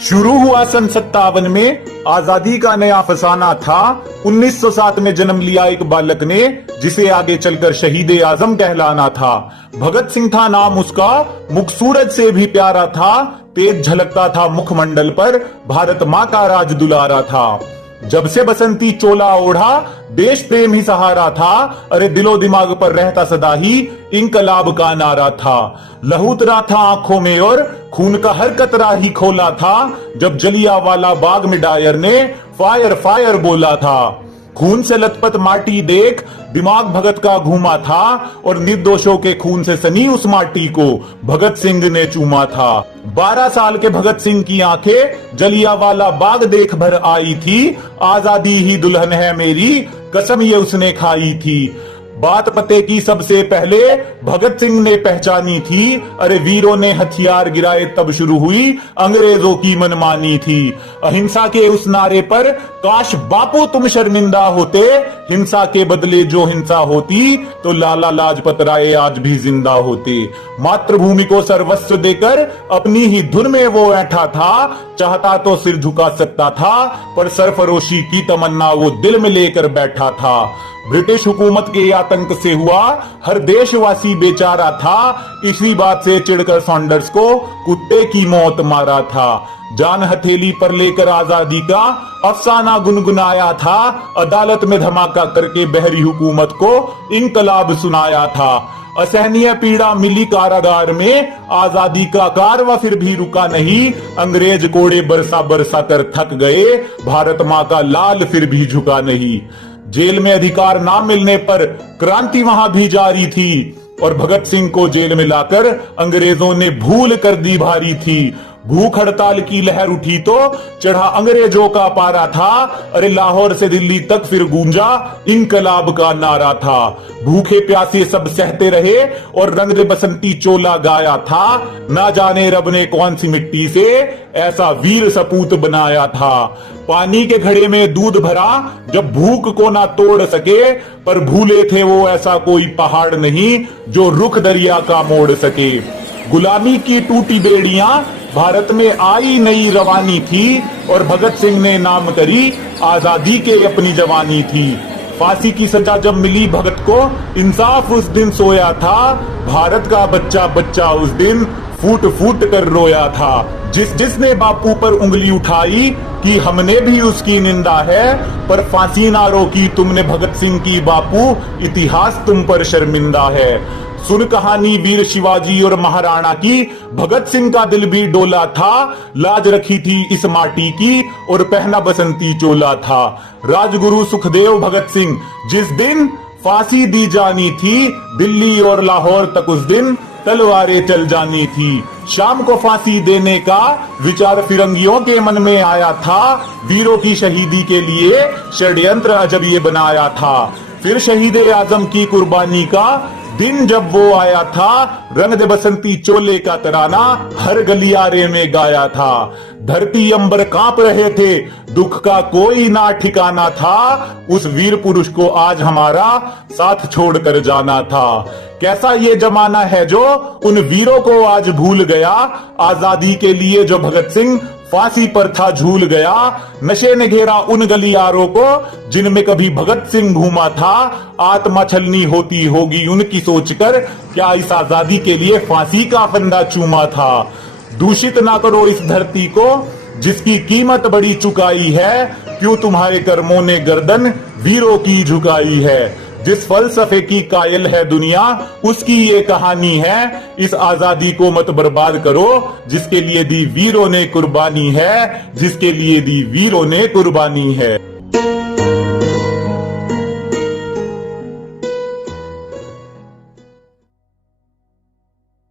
शुरू हुआ सन 57 में आजादी का नया फसाना था। 1907 में जन्म लिया एक बालक ने जिसे आगे चलकर शहीद आजम कहलाना था। भगत सिंह था नाम उसका, मुख सूरज से भी प्यारा था। तेज झलकता था मुखमंडल पर, भारत माँ का राज दुलारा था। जब से बसंती चोला ओढ़ा, देश प्रेम ही सहारा था। अरे दिलो दिमाग पर रहता सदा ही इंकलाब का नारा था। लहू उतरा था आंखों में और खून का हर कतरा ही खोला था। जब जलियांवाला बाग में डायर ने फायर फायर बोला था। खून से लथपथ माटी देख दिमाग भगत का घूमा था और निर्दोषों के खून से सनी उस माटी को भगत सिंह ने चूमा था। 12 साल के भगत सिंह की आंखें जलियांवाला बाग देख भर आई थी। आजादी ही दुल्हन है मेरी, कसम ये उसने खाई थी। बात पते की सबसे पहले भगत सिंह ने पहचानी थी। अरे वीरों ने हथियार गिराए तब शुरू हुई अंग्रेजों की मनमानी थी। अहिंसा के उस नारे पर काश बापू तुम शर्मिंदा होते। हिंसा के बदले जो हिंसा होती तो लाला लाजपत राय आज भी जिंदा होते। मातृभूमि को सर्वस्व देकर अपनी ही धुन में वो ऐठा था। चाहता तो सिर झुका सकता था पर सरफरोशी की तमन्ना वो दिल में लेकर बैठा था। ब्रिटिश हुकूमत के आतंक से हुआ हर देशवासी बेचारा था। इसी बात से चिढ़कर सॉन्डर्स को कुत्ते की मौत मारा था। जान हथेली पर लेकर आजादी का अफसाना गुनगुनाया था। अदालत में धमाका करके बहरी हुकूमत को इंकलाब सुनाया था। असहनीय पीड़ा मिली कारागार में, आजादी का कारवा फिर भी रुका नहीं। अंग्रेज कोड़े बरसा बरसा कर थक गए, भारत माँ का लाल फिर भी झुका नहीं। जेल में अधिकार ना मिलने पर क्रांति वहां भी जारी थी और भगत सिंह को जेल में लाकर अंग्रेजों ने भूल कर दी भारी थी। भूख हड़ताल की लहर उठी तो चढ़ा अंग्रेजों का पारा था। अरे लाहौर से दिल्ली तक फिर गूंजा इंकलाब का नारा था। भूखे प्यासे सब सहते रहे और रंग दे बसंती चोला गाया था। ना जाने रब ने कौन सी मिट्टी से ऐसा वीर सपूत बनाया था। पानी के घड़े में दूध भरा जब भूख को ना तोड़ सके, पर भूले थे वो ऐसा कोई पहाड़ नहीं जो रुख दरिया का मोड़ सके। गुलामी की टूटी बेड़ियां भारत में आई नई रवानी थी और भगत सिंह ने नाम करी आजादी के अपनी जवानी थी। फांसी की सजा जब मिली भगत को इंसाफ उस दिन सोया था। भारत का बच्चा बच्चा उस दिन फूट फूट कर रोया था। जिसने बापू पर उंगली उठाई कि हमने भी उसकी निंदा है, पर फांसी ना रोकी तुमने भगत सिंह की बापू, इतिहास तुम पर शर्मिंदा है। सुन कहानी वीर शिवाजी और महाराणा की, भगत सिंह का दिल भी डोला था। लाज रखी थी इस माटी की और पहना बसंती चोला था। राजगुरु सुखदेव भगत सिंह जिस दिन फांसी दी जानी थी, दिल्ली और लाहौर तक उस दिन तलवारें चल जानी थी। शाम को फांसी देने का विचार फिरंगियों के मन में आया था। वीरों की शहीदी के लिए षड्यंत्र अजब ये बनाया था। फिर शहीद आजम की कुर्बानी का दिन जब वो आया था, रंग दे बसंती चोले का तराना हर गलियारे में गाया था। धरती अंबर कांप रहे थे, दुख का कोई ना ठिकाना था। उस वीर पुरुष को आज हमारा साथ छोड़कर जाना था। कैसा ये जमाना है जो उन वीरों को आज भूल गया। आजादी के लिए जो भगत सिंह फांसी पर था झूल गया। नशे ने घेरा उन गलियारों को जिनमें कभी भगत सिंह घूमा था। आत्मा छलनी होती होगी उनकी सोचकर, क्या इस आजादी के लिए फांसी का फंदा चूमा था। दूषित ना करो इस धरती को जिसकी कीमत बड़ी चुकाई है। क्यों तुम्हारे कर्मों ने गर्दन वीरों की झुकाई है। जिस फलसफे की कायल है दुनिया उसकी ये कहानी है। इस आजादी को मत बर्बाद करो जिसके लिए दी वीरों ने कुर्बानी है, जिसके लिए दी वीरों ने कुर्बानी है।